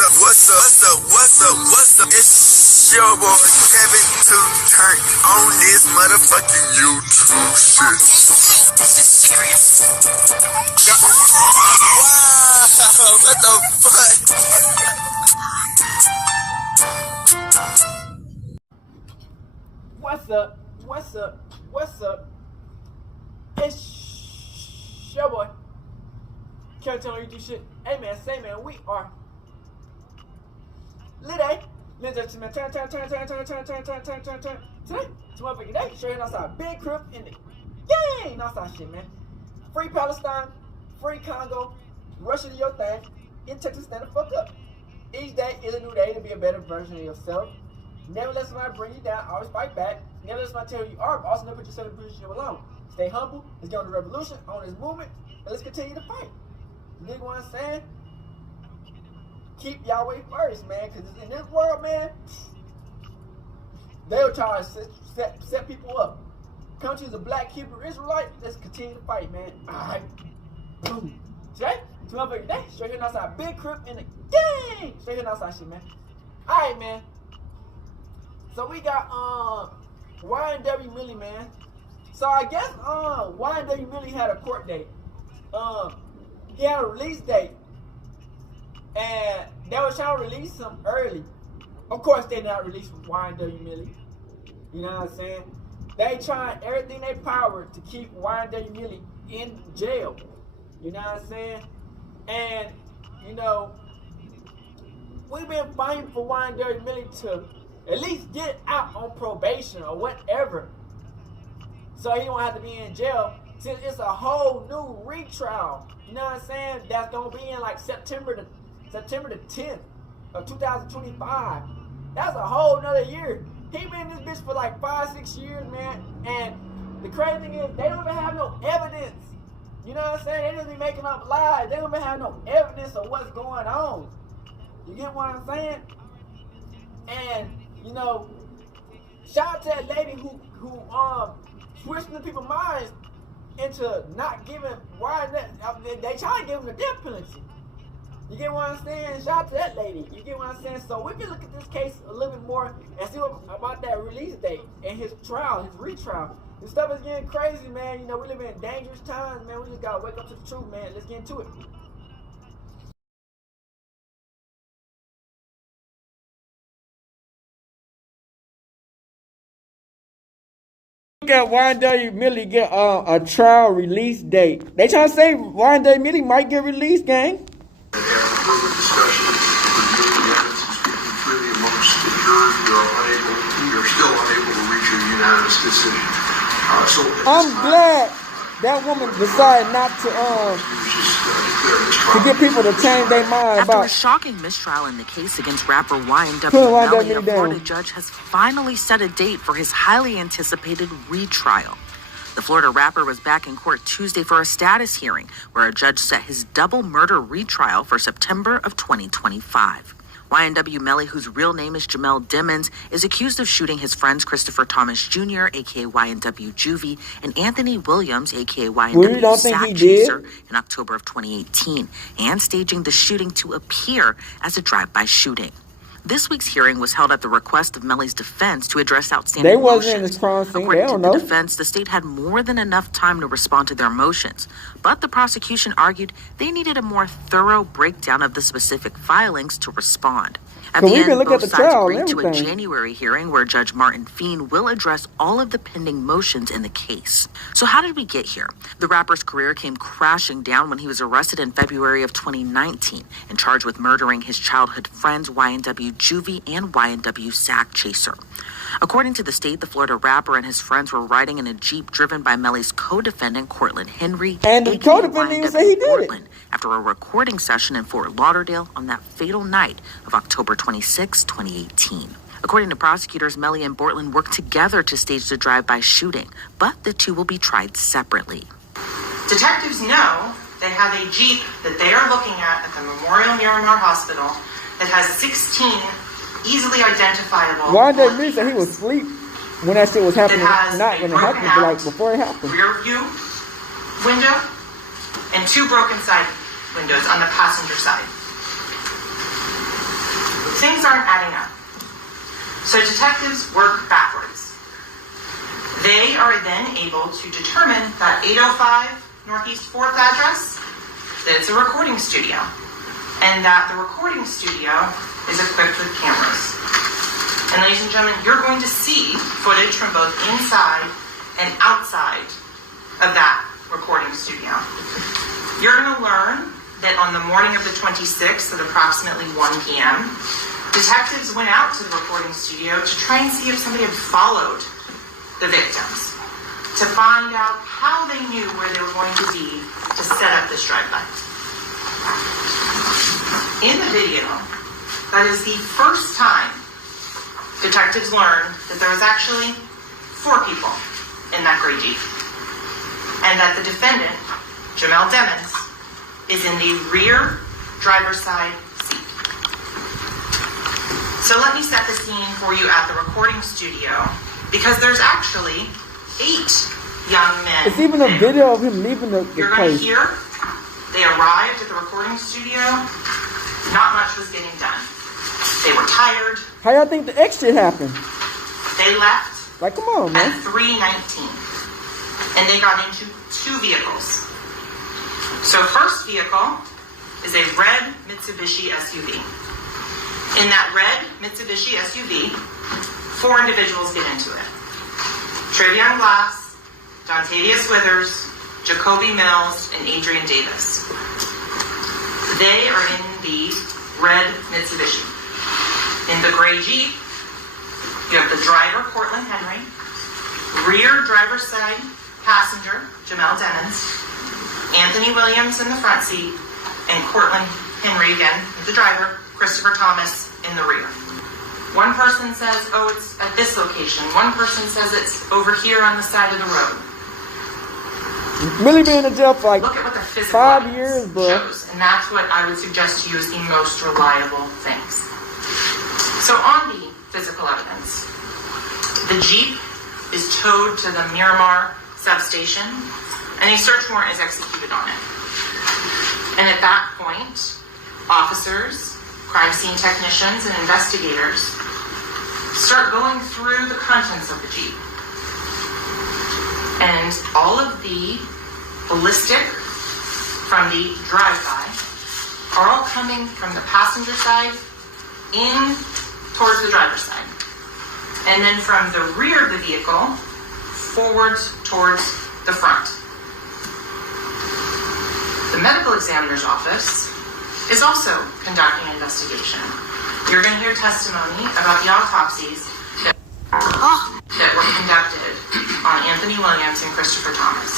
What's up? It's your boy Kevin to turn on this motherfucking YouTube shit. This is serious. Wow, what the fuck? What's up? It's your boy Kevin turn on YouTube shit. Hey man, we are lit. Today, it's motherfucking day. Straight outside, big crib in the gang. Outside shit, man. Free Palestine, free Congo, Russia to your thing. In Texas, stand the fuck up. Each day is a new day to be a better version of yourself. Never let somebody bring you down. Always fight back. Never let somebody tell you are, but also never put yourself in a position alone. Stay humble. Let's get on the revolution, on this movement, and let's continue to fight. You dig what I'm saying? Keep Yahweh first, man, because in this world, man, they'll try to set people up. Countries of black Hebrew Israelite, let's continue to fight, man. Alright. Boom. Today, it's motherfucking day. Straight here outside, big crib in the gang. Straight here outside shit, man. Alright, man. So we got Y&W Melly, man. So I guess Y&W Melly had a court date. He had a release date. And they were trying to release him early. Of course, they not release Y&W Melly. You know what I'm saying? They trying everything they power to keep Y&W Melly in jail. You know what I'm saying? And, you know, we've been fighting for Y&W Melly to at least get out on probation or whatever, so he don't have to be in jail, since it's a whole new retrial. You know what I'm saying? That's gonna be in like September the 10th of 2025. That's a whole nother year. He been in this bitch for like 5-6 years, man. And the crazy thing is, they don't even have no evidence. You know what I'm saying? They just be making up lies. They don't even have no evidence of what's going on. You get what I'm saying? And, you know, shout out to that lady who switched the people's minds into not giving they try to give him the death penalty. You get what I'm saying? Shout out to that lady. You get what I'm saying? So we can look at this case a little bit more and see what about that release date and his trial, his retrial. This stuff is getting crazy, man. You know, we live in dangerous times, man. We just gotta wake up to the truth, man. Let's get into it. Look at Y&W Melly get a trial release date. They trying to say Y&W Melly might get released, gang. After further discussion, reviewing the evidence and speaking freely amongst the jury, we are still unable to reach a unanimous decision. I'm glad that woman decided not to get people to change their mind After about a shocking mistrial in the case against rapper Y&W Melly, a Florida judge has finally set a date for his highly anticipated retrial. The Florida rapper was back in court Tuesday for a status hearing, where a judge set his double murder retrial for September of 2025. Y&W Melly, whose real name is Jamel Dimmons, is accused of shooting his friends Christopher Thomas Jr., a.k.a. Y&W Juvie, and Anthony Williams, a.k.a. Y&W Sack Chaser, in October of 2018, and staging the shooting to appear as a drive-by shooting. This week's hearing was held at the request of Melly's defense to address outstanding motions. They wasn't in this crime scene. According to the defense, the state had more than enough time to respond to their motions, but the prosecution argued they needed a more thorough breakdown of the specific filings to respond. At the end, both sides agreed to a January hearing where Judge Martin Feen will address all of the pending motions in the case. So how did we get here? The rapper's career came crashing down when he was arrested in February of 2019 and charged with murdering his childhood friends Y&W Juvie and Y&W Sack Chaser. According to the state, the Florida rapper and his friends were riding in a Jeep driven by Melly's co-defendant, Cortland Henry, and the co-defendant even said he did Portland, after a recording session in Fort Lauderdale on that fatal night of October 26, 2018. According to prosecutors, Melly and Portland worked together to stage the drive-by shooting, but the two will be tried separately. Detectives know they have a Jeep that they are looking at the Memorial Miramar Hospital that has 16 easily identifiable. Y&W Melly said he was asleep when that shit was happening. Not when it happened, but like before it happened. Rear view window and 2 broken side windows on the passenger side. aren't adding up. So detectives work backwards. They are then able to determine that 805 Northeast 4th address, that it's a recording studio, and that the recording studio is equipped with cameras. And ladies and gentlemen, you're going to see footage from both inside and outside of that recording studio. You're going to learn that on the morning of the 26th at approximately 1 p.m., detectives went out to the recording studio to try and see if somebody had followed the victims, to find out how they knew where they were going to be to set up this drive-by. In the video, that is the first time detectives learned that there was actually 4 people in that gray Jeep, and that the defendant, Jamel Demons, is in the rear driver's side seat. So let me set the scene for you at the recording studio, because there's actually 8 young men. It's even a video of him leaving the You're going to place. hear they arrived at the recording studio. Not much was getting done. They were tired. How y'all think the exit happened? They left Like, come on, man. at 3:19, and they got into 2 vehicles. So first vehicle is a red Mitsubishi SUV. In that red Mitsubishi SUV, 4 individuals get into it. Travion Glass, Dontavius Withers, Jacoby Mills, and Adrian Davis. They are in the red Mitsubishi. In the gray Jeep, you have the driver, Cortland Henry, rear driver's side passenger, Jamel Demons, Anthony Williams in the front seat, and Cortland Henry, again, the driver, Christopher Thomas in the rear. One person says, oh, it's at this location. One person says it's over here on the side of the road. Really been in jail for like Look at what the physical 5 years, evidence bro. shows, and that's what I would suggest to you as the most reliable things. So on the physical evidence, the Jeep is towed to the Miramar substation, and a search warrant is executed on it. And at that point, officers, crime scene technicians, and investigators start going through the contents of the Jeep. And all of the ballistic from the drive-by are all coming from the passenger side in towards the driver's side. And then from the rear of the vehicle, forwards towards the front. The medical examiner's office is also conducting an investigation. You're going to hear testimony about the autopsies that were conducted on Anthony Williams and Christopher Thomas.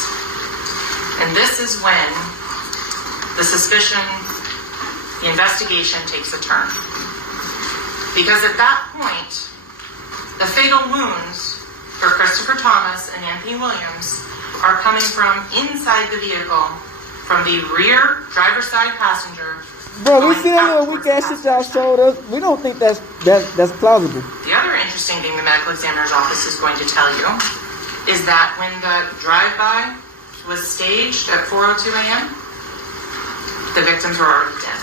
And this is when the suspicion, the investigation takes a turn. Because at that point, the fatal wounds for Christopher Thomas and Anthony Williams are coming from inside the vehicle, from the rear driver's side passenger. Bro, we see that little weak ass shit y'all showed us. We don't think that's plausible. The other interesting thing the medical examiner's office is going to tell you is that when the drive-by was staged at 4:02 a.m., the victims were already dead.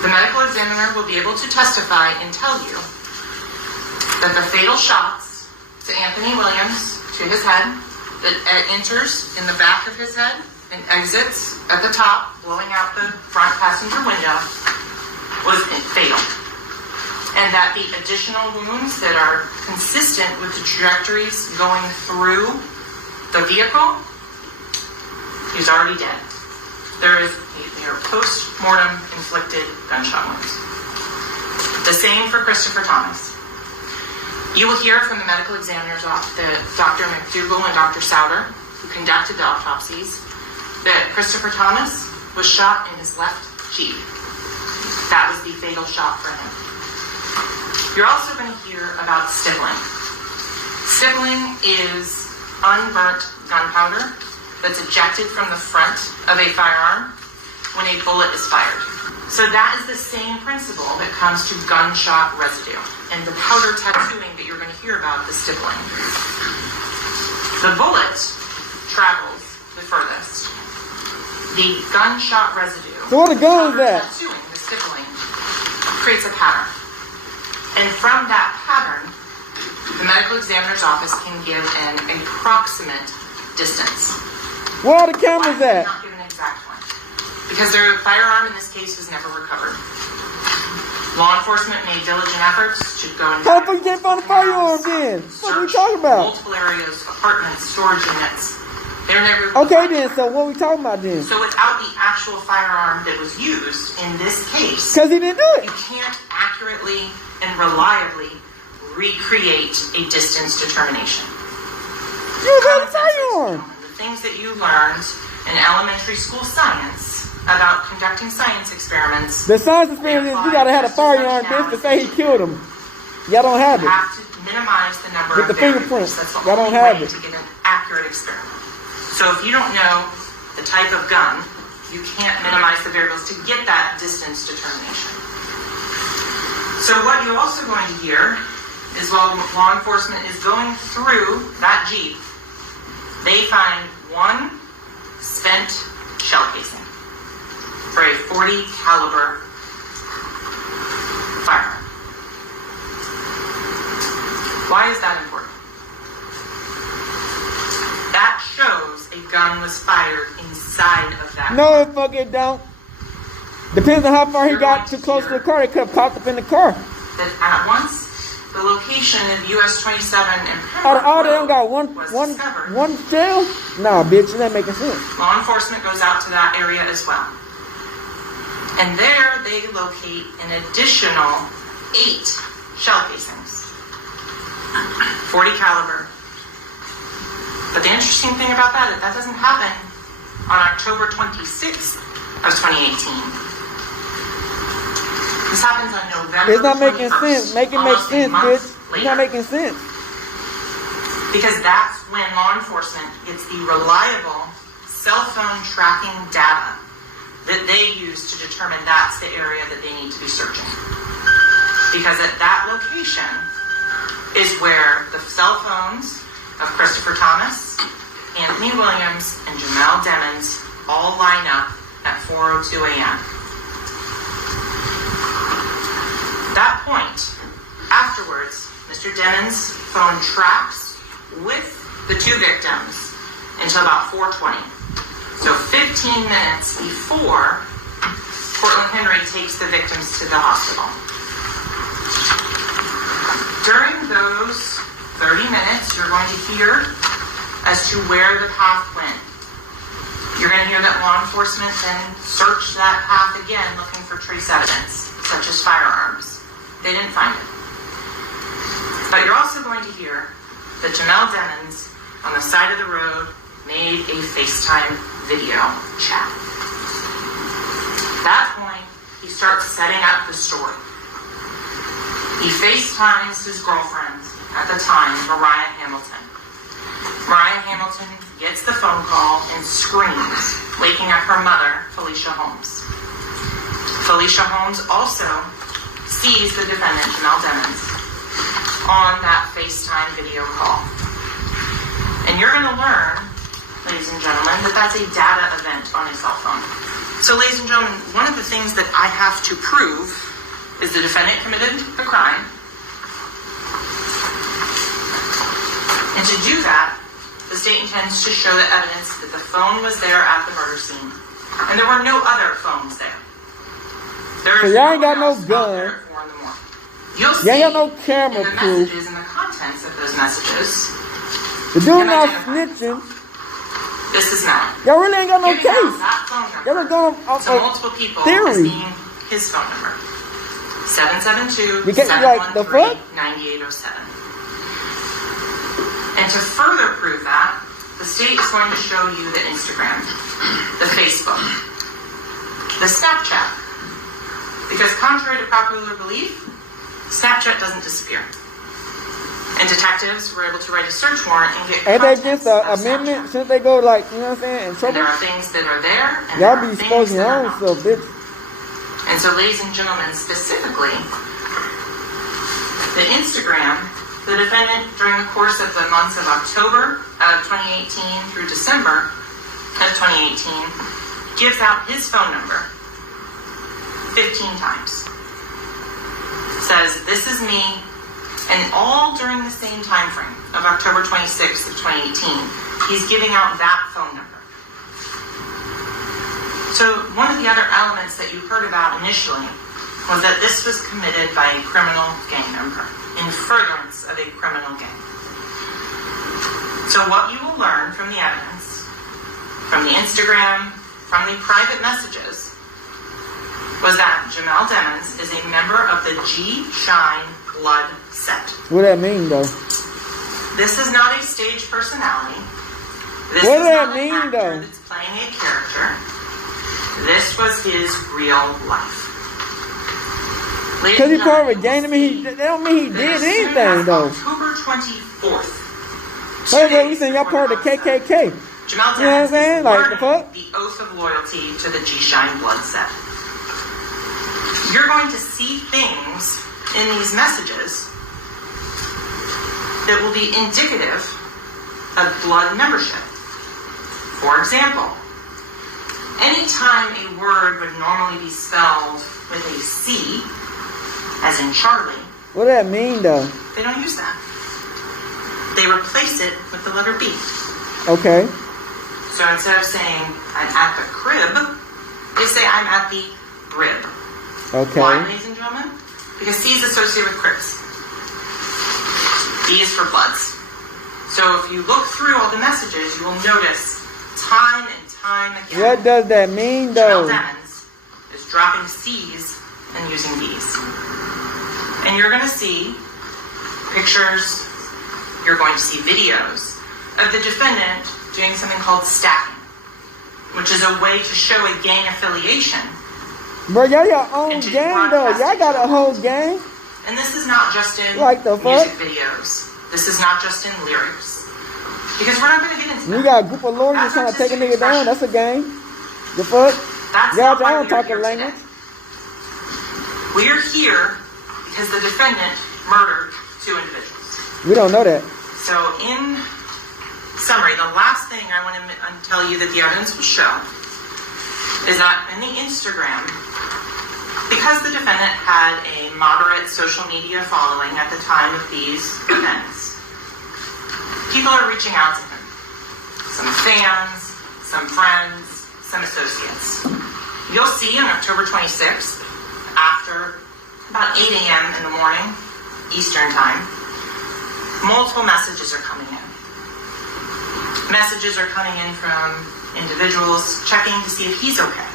The medical examiner will be able to testify and tell you that the fatal shots to Anthony Williams, to his head, that enters in the back of his head and exits at the top, blowing out the front passenger window, was fatal. And that the additional wounds that are consistent with the trajectories going through the vehicle, he's already dead. They are post-mortem inflicted gunshot wounds. The same for Christopher Thomas. You will hear from the medical examiner's office, Dr. McDougall and Dr. Souter, who conducted the autopsies, that Christopher Thomas was shot in his left cheek. That was the fatal shot for him. You're also going to hear about stippling. Stippling is unburnt gunpowder that's ejected from the front of a firearm when a bullet is fired. So that is the same principle that comes to gunshot residue and the powder tattooing that you're going to hear about, the stippling. The bullet travels the furthest. The gunshot residue, So what the gun is powder that? tattooing, the stippling, creates a pattern. And from that pattern, the medical examiner's office can give an approximate distance. Where are the cameras Why at? not give an exact one? Because their firearm in this case was never recovered. Law enforcement made diligent efforts to go and How the fuck you can't find the firearm then? What are we talking about? multiple areas, apartments, storage units. They're never Okay then, so what are we talking about then? So without the actual firearm that was used in this case, Because he didn't do it. you can't accurately and reliably recreate a distance determination. You got Common the sense, ladies and firearm. gentlemen. The things that you learned in elementary school science about conducting science experiments. The science experiment is you gotta have a firearm bitch to say he killed him. Y'all don't have You it. have to minimize the number Get of the fingerprints. variables. That's the Y'all don't only have way it. to get an accurate experiment. So if you don't know the type of gun, you can't minimize the variables to get that distance determination. So what you're also going to hear is while law enforcement is going through that Jeep, they find one spent shell casing for a .40 caliber firearm. Why is that important? That shows a gun was fired inside of that. No, it fucking don't. Depends on how far he got too close to the car. They could have popped up in the car. That at once the location of US 27 and Out of all Pembroke of them got Road was discovered, one shell? Nah, bitch, it ain't making sense. law enforcement goes out to that area as well. And there they locate an additional 8 shell casings. .40 caliber. But the interesting thing about that is that doesn't happen on October 26th of 2018. This happens on November It's not making 21st, sense. Make it make almost a sense, month bitch. It's later. not making sense. Because that's when law enforcement gets the reliable cell phone tracking data that they use to determine that's the area that they need to be searching. Because at that location is where the cell phones of Christopher Thomas, Anthony Williams, and Jamel Demmons all line up at 4:02 a.m. That point, afterwards, Mr. Demmons' phone tracks with the 2 victims until about 4:20. So 15 minutes before Cortland Henry takes the victims to the hospital. During those 30 minutes, you're going to hear as to where the path went. You're going to hear that law enforcement then searched that path again looking for trace evidence, such as firearms. They didn't find it. But you're also going to hear that Jamel Demmons, on the side of the road, made a FaceTime video chat. At that point, he starts setting up the story. He FaceTimes his girlfriend at the time, Mariah Hamilton. Mariah Hamilton gets the phone call and screams, waking up her mother, Felicia Holmes. Felicia Holmes also sees the defendant, Jamel Demmons, on that FaceTime video call. And you're going to learn, ladies and gentlemen, that that's a data event on a cell phone. So, ladies and gentlemen, one of the things that I have to prove is the defendant committed a crime. And to do that, the state intends to show the evidence that the phone was there at the murder scene. And there were no other phones there. So y'all ain't got no gun. You'll see Y'all ain't got no camera in the proof. messages and the contents of those messages. The dude not Identify. snitching. This is not. Y'all really ain't got no Giving out case. that phone Y'all number are going off to of multiple people as theory. being his phone number. 772 You can't be like, the fuck? 9807. And to further prove that, the state is going to show you the Instagram, the Facebook, the Snapchat. Because contrary to popular belief, Snapchat doesn't disappear. And detectives were able to write a search warrant and get Ain't they contents just an of amendment? Snapchat. Shouldn't they go like, you know what I'm saying, in And trouble? there are things that are there, and Y'all there are be things exposing that your are own not. self, bitch. And so, ladies and gentlemen, specifically, the Instagram, the defendant during the course of the months of October of 2018 through December of 2018 gives out his phone number 15 times. says, "This is me," and all during the same time frame of October 26th of 2018, he's giving out that phone number. So one of the other elements that you heard about initially was that this was committed by a criminal gang member in furtherance of a criminal gang. So what you will learn from the evidence, from the Instagram, from the private messages, was that Jamel Demons is a member of the G Shine Blood Set. What that mean, though? This is not a stage personality. This What is does that not mean, an actor though? that's playing a character. This was his real life. Because he part of a gang, that don't mean he did anything, though. October 24th. Hey, we saying y'all part of the KKK. Jamel You know what I'm Demons saying? is Like, the learning fuck? the oath of loyalty to the G Shine Blood Set. You're going to see things in these messages that will be indicative of blood membership. For example, anytime a word would normally be spelled with a C, as in Charlie, What does that mean, though? they don't use that. They replace it with the letter B. Okay. So instead of saying, "I'm at the crib," they say, "I'm at the rib." Okay. Why, ladies and gentlemen? Because C is associated with cribs. B is for bloods. So if you look through all the messages, you will notice time and time again, What does that mean, though? Jamel Demons is dropping C's and using B's. And you're going to see pictures, you're going to see videos of the defendant doing something called stacking, which is a way to show a gang affiliation. Bro, y'all your own And to gang, though. broadcast Y'all it got to a whole gang. And this is not just in Like the fuck? music videos. This is not just in lyrics. Because we're not going to get into We that. got a group of lawyers That's trying to take a nigga artistic down. That's a gang. The fuck? That's Y'all not why don't we're talk a here language. today. We're here because the defendant murdered 2 individuals. We don't know that. So in summary, the last thing I want to tell you that the evidence will show is that in the Instagram, because the defendant had a moderate social media following at the time of these events, people are reaching out to him. Some fans, some friends, some associates. You'll see on October 26th, after about 8 a.m. in the morning, Eastern time, multiple messages are coming in. Messages are coming in from individuals checking to see if he's okay,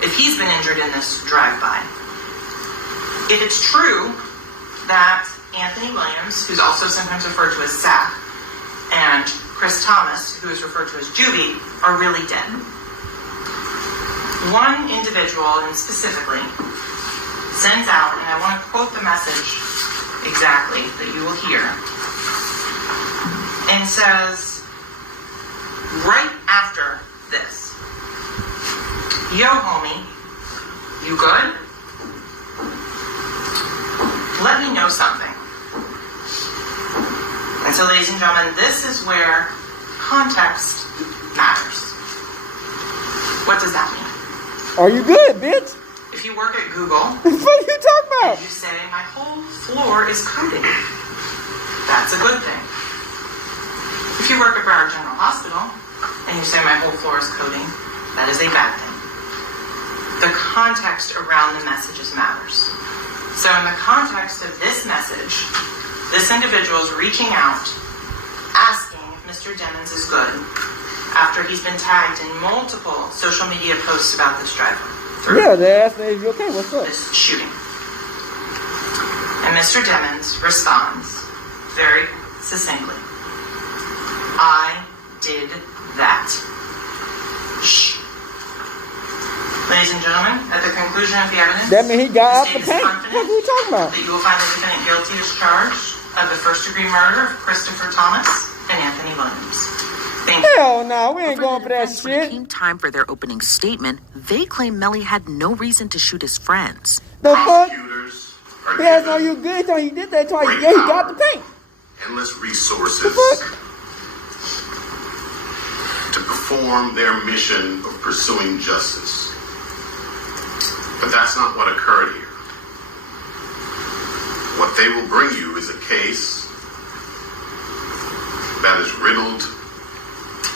if he's been injured in this drive-by. If it's true that Anthony Williams, who's also sometimes referred to as Sept, and Chris Thomas, who is referred to as Juvie, are really dead. One individual, and specifically, sends out, and I want to quote the message exactly that you will hear, and says, right after this, "Yo, homie, you good? Let me know something." And so, ladies and gentlemen, this is where context matters. What does that mean? Are you good, bitch? If you work at Google, What the fuck you talking about? and you say, "My whole floor is coding," that's a good thing. If you work at Broward General Hospital, and you say, "My whole floor is coding," that is a bad thing. The context around the messages matters. So in the context of this message, this individual is reaching out, asking if Mr. Demons is good, after he's been tagged in multiple social media posts about this driver. Yeah, they asked me if you okay. What's up? This shooting. And Mr. Demons responds very succinctly, "I did that." Shh. Ladies and gentlemen, at the conclusion of the evidence, That mean he got out the state is paint. confident What are you talking about? that you will find the defendant guilty as charged of the first-degree murder of Christopher Thomas and Anthony Williams. Thank you. Hell no, we ain't But going for that defense, when it shit. came time for their opening statement, they claim Melly had no reason to shoot his friends. The fuck? Prosecutors are He has no given you good. He did that twice. Yeah, he got the paint. endless resources The fuck? to perform their mission of pursuing justice. But that's not what occurred here. What they will bring you is a case that is riddled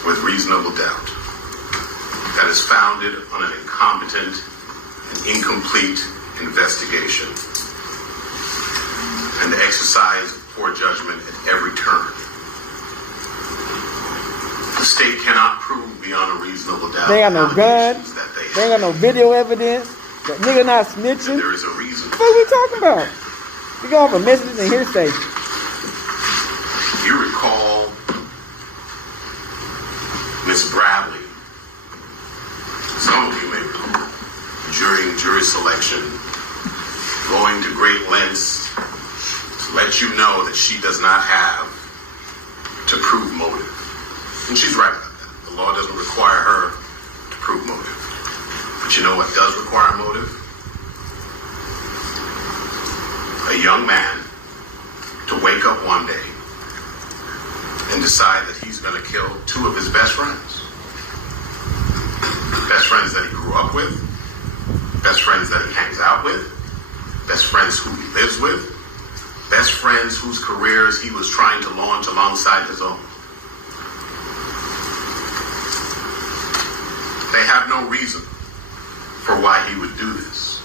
with reasonable doubt, that is founded on an incompetent and incomplete investigation, and the exercise of poor judgment at every turn. The state cannot prove beyond a reasonable doubt. They ain't got no gun. They ain't got no video evidence. That nigga not snitching. There is a reason. What are we talking about? We going for messages and hearsay. You recall Miss Bradley, some of you may recall, during jury selection, going to great lengths to let you know that she does not have to prove motive. And she's right about that. The law doesn't require her to prove motive. But you know what does require motive? A young man to wake up one day and decide that he's going to kill two of his best friends. Best friends that he grew up with, best friends that he hangs out with, best friends who he lives with, best friends whose careers he was trying to launch alongside his own. They have no reason for why he would do this.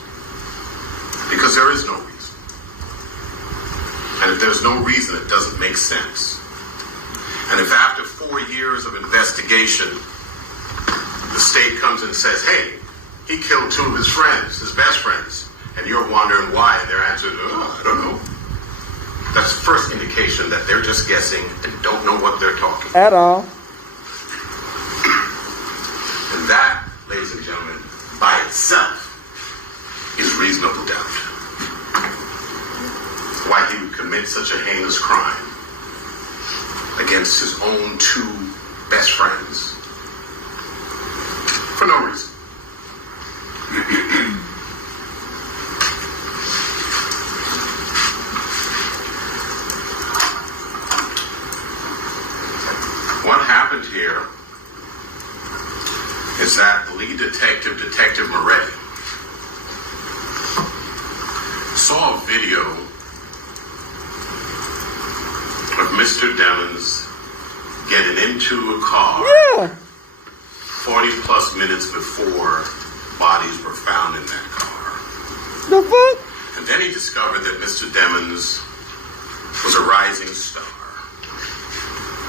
Because there is no reason. And if there's no reason, it doesn't make sense. And if after 4 years of investigation, the state comes and says, hey, he killed two of his friends, his best friends, and you're wondering why, and their answer is, I don't know. That's the first indication that they're just guessing and don't know what they're talking about. At all. And that, ladies and gentlemen, by itself is reasonable doubt. Why he would commit such a heinous crime against his own two best friends for no reason. What happened here is that the lead detective, Detective Melly, saw a video of Mr. Demons getting into a car 40 plus minutes before bodies were found in that car. The fuck? And then he discovered that Mr. Demons was a rising star.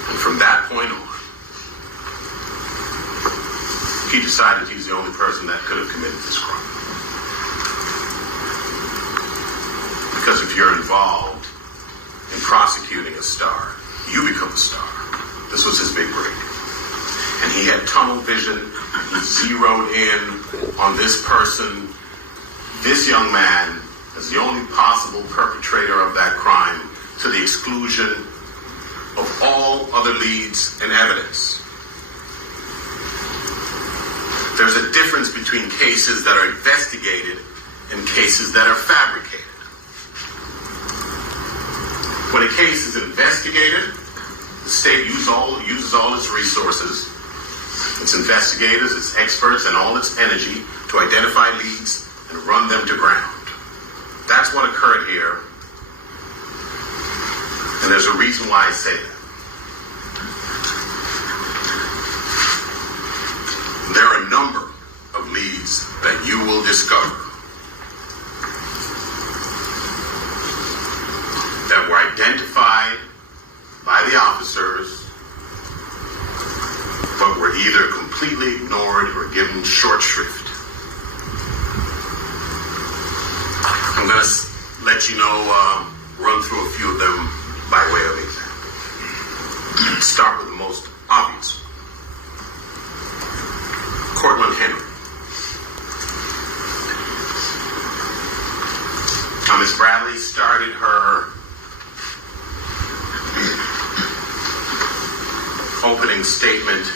And from that point on, he decided he's the only person that could have committed this crime. Because if you're involved in prosecuting a star, you become a star. This was his big break. And he had tunnel vision. He zeroed in on this person, this young man, as the only possible perpetrator of that crime, to the exclusion of all other leads and evidence. There's a difference between cases that are investigated and cases that are fabricated. When a case is investigated, the state uses all its resources, its investigators, its experts, and all its energy to identify leads and run them to ground. That's what occurred here. And there's a reason why I say that. There are a number of leads that you will discover that were identified by the officers, but were either completely ignored or given short shrift. I'm going to let you know, run through a few of them by way of example. Let's start with the most obvious. Henry. Now, Miss Bradley started her opening statement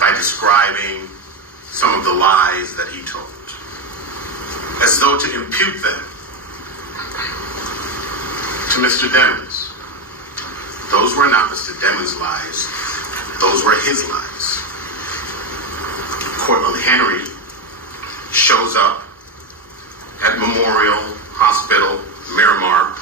by describing some of the lies that he told, as though to impute them to Mr. Demons. Those were not Mr. Demons' lies. Those were his lies. Henry shows up at Memorial Hospital Miramar.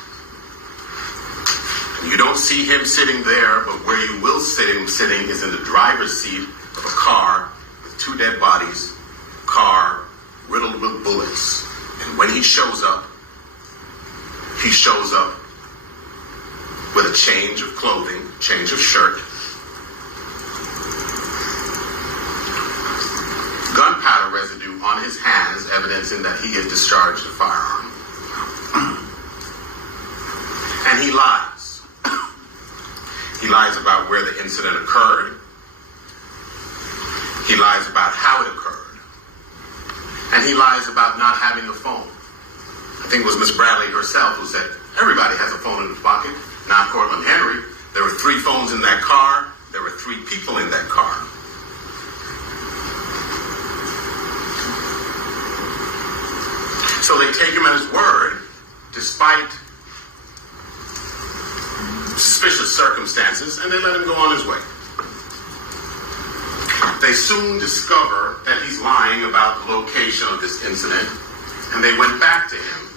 And you don't see him sitting there, but where you will see him sitting is in the driver's seat of a car with 2 dead bodies, car riddled with bullets. And when he shows up with a change of clothing, change of shirt, gunpowder residue on his hands, evidencing that he had discharged a firearm. And he lies. He lies about where the incident occurred. He lies about how it occurred. And he lies about not having a phone. I think it was Miss Bradley herself who said, everybody has a phone in his pocket. Not Cortland Henry. There were 3 phones in that car. There were 3 people in that car. So they take him at his word, despite suspicious circumstances, and they let him go on his way. They soon discover that he's lying about the location of this incident, and they went back to him,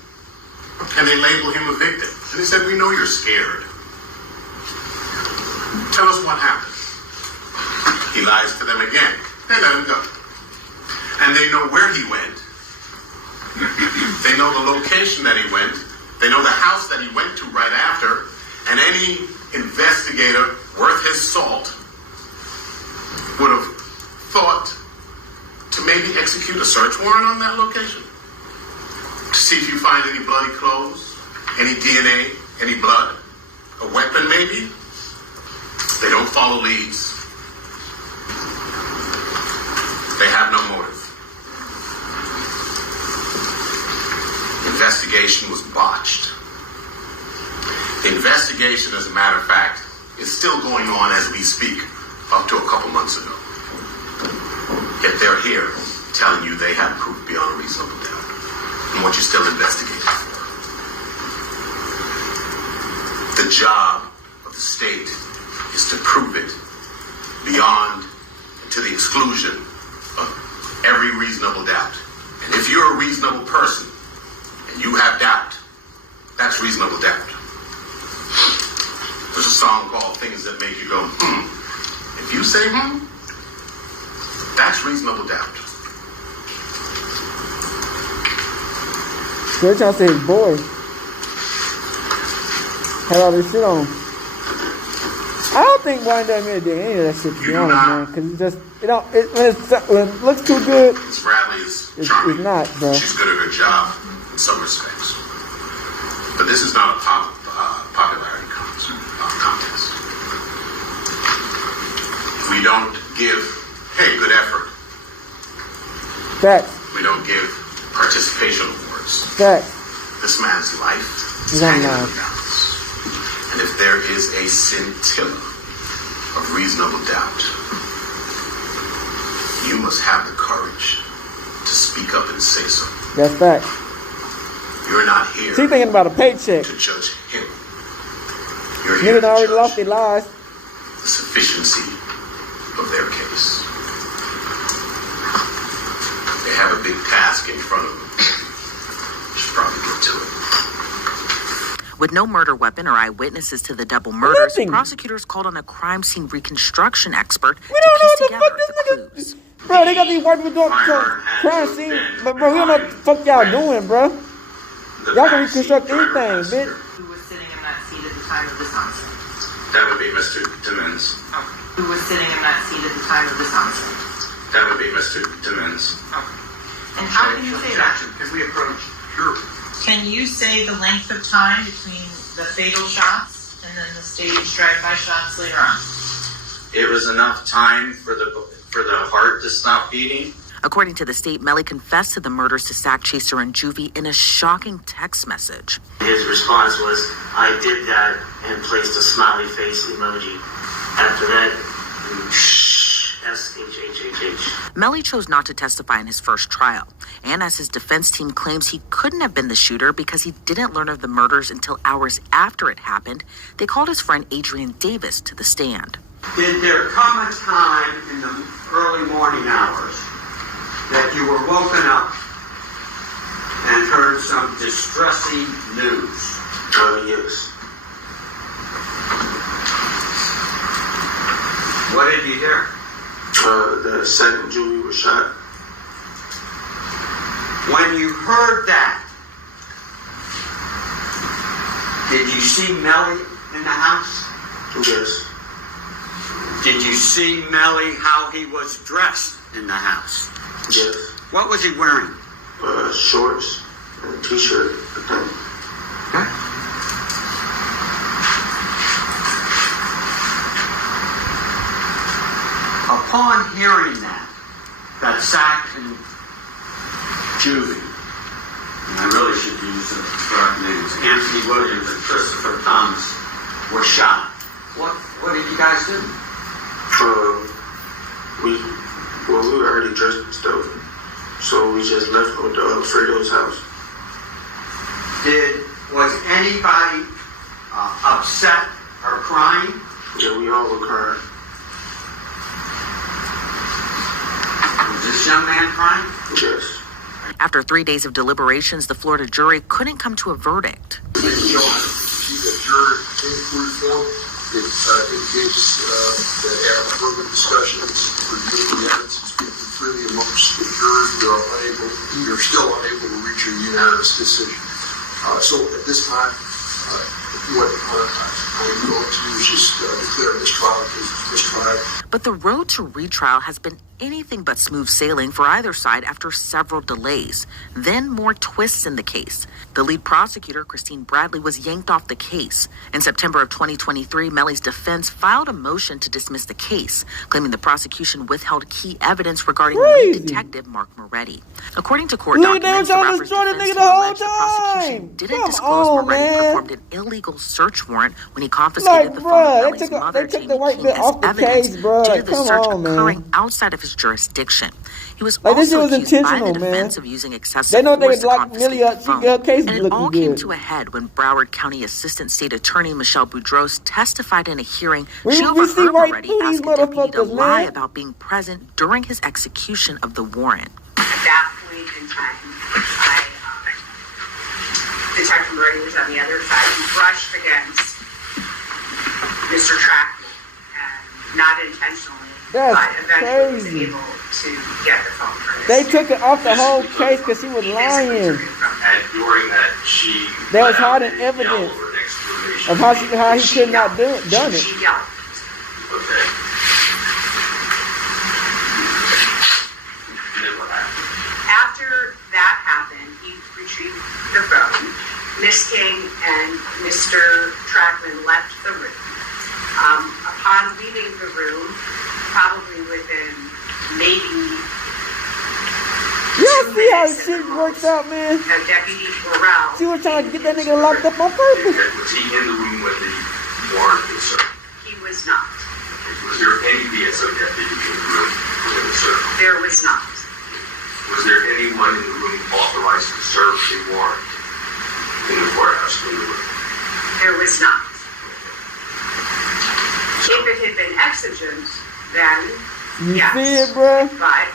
and they label him a victim. And they said, we know you're scared. Tell us what happened. He lies to them again. They let him go. And they know where he went. They know the location that he went. They know the house that he went to right after. And any investigator worth his salt would have thought to maybe execute a search warrant on that location. To see if you find any bloody clothes, any DNA, any blood, a weapon maybe. They don't follow leads. They have no motive. Investigation was botched. The investigation, as a matter of fact, is still going on as we speak, up to a couple months ago. Yet they're here telling you they have proof beyond a reasonable doubt. And what you're still investigating for. The job of the state is to prove it beyond and to the exclusion of every reasonable doubt. And if you're a reasonable person and you have doubt, that's reasonable doubt. There's a song called Things That Make You Go, If you say that's reasonable doubt. They're trying to say his boy had all this shit on. I don't think Wayne Dyer did any of that shit, to be honest, man. Because it just, when it looks too good, Miss Bradley is charming. It's not, bro. She's good at her job in some respects. But this is not a popularity contest. We don't give, hey, good effort. Facts. We don't give participation awards. Facts. This man's life is hanging in the balance. And if there is a scintilla of reasonable doubt, you must have the courage to speak up and say so. That's facts. You're not here She's thinking about a paycheck. to judge him. You're here Niggas to already judge lost their lives. the sufficiency of their case. They have a big task in front of them. Should probably get to it. With no murder weapon or eyewitnesses to the double murders, Nothing. prosecutors called on a crime scene reconstruction expert We to don't piece know together what the the fuck this clues. nigga. Bro, they got these white people doing crime scene. But bro, we don't know what the fuck y'all doing, bro. Y'all can reconstruct anything, bitch. Who was sitting in that seat at the time of this onset? That would be Mr. Timmons. Okay. Who was sitting in that seat at the time of this onset? That would be Mr. Timmons. Okay. And how can you say that? Can we approach? Sure. Can you say the length of time between the fatal shots and then the staged drive-by shots later on? It was enough time for the heart to stop beating. According to the state, Melly confessed to the murders to Sack Chaser and Juvie in a shocking text message. His response was, I did that, and placed a smiley face emoji. After that, S-H-H-H-H. Melly chose not to testify in his first trial. And as his defense team claims he couldn't have been the shooter because he didn't learn of the murders until hours after it happened, they called his friend Adrian Davis to the stand. Did there come a time in the early morning hours that you were woken up and heard some distressing news. Yes. What did you hear? That Sept and Julie were shot. When you heard that, did you see Melly in the house? Yes. Did you see Melly how he was dressed in the house? Yes. What was he wearing? Shorts and a t-shirt, I think. Okay. Upon hearing that Sept and Julie, and I really should use the correct names, Anthony Williams and Christopher Thomas, were shot. What did you guys do? We were already dressed and stuff, so we just left with Fredo's house. Was anybody upset or crying? Yeah, we all were crying. Was this young man crying? Yes. After 3 days of deliberations, the Florida jury couldn't come to a verdict. The juror inquiry form. It indicates that after further discussions, reviewing the evidence and speaking freely amongst the jurors, we are still unable to reach a unanimous decision. So at this time, what I'm going to do is just declare mistrial because it's mistrial. But the road to retrial has been anything but smooth sailing for either side after several delays. Then more twists in the case. The lead prosecutor, Christine Bradley, was yanked off the case. In September of 2023, Melly's defense filed a motion to dismiss the case, claiming the prosecution withheld key evidence regarding lead detective Mark Moretti. According to court documents, the rapper's defense team alleged the prosecution didn't disclose Moretti performed an illegal search warrant when he confiscated the phone of Melly's mother, Jamie King, as evidence due to the search occurring outside of his jurisdiction. He was also accused by the defense of using excessive force to confiscate the phone. And it all came to a head when Broward County Assistant State Attorney Michelle Boudreaux testified in a hearing. She overheard Moretti ask a deputy to lie about being present during his execution of the warrant. At that point in time, Detective Moretti was on the other side. He brushed against Mr. Trackman, and not intentionally, but eventually was able to get the phone from him. They took it off the whole case because he was lying. And during that, she There was hiding evidence of how he could not done it. She yelled. Okay. After that happened, he retrieved the phone. Miss King and Mr. Trackman left the room. Upon leaving the room, probably within maybe See how shit works out, man. Deputy Burrell. She was trying to get that nigga locked up on purpose. Was he in the room when the warrant was served? He was not. Was there any BSO deputy in the room when it was served? There was not. Was there anyone in the room authorized to serve the warrant in the courthouse in the room? There was not. If it had been exigent, then You yes. see it, bro? But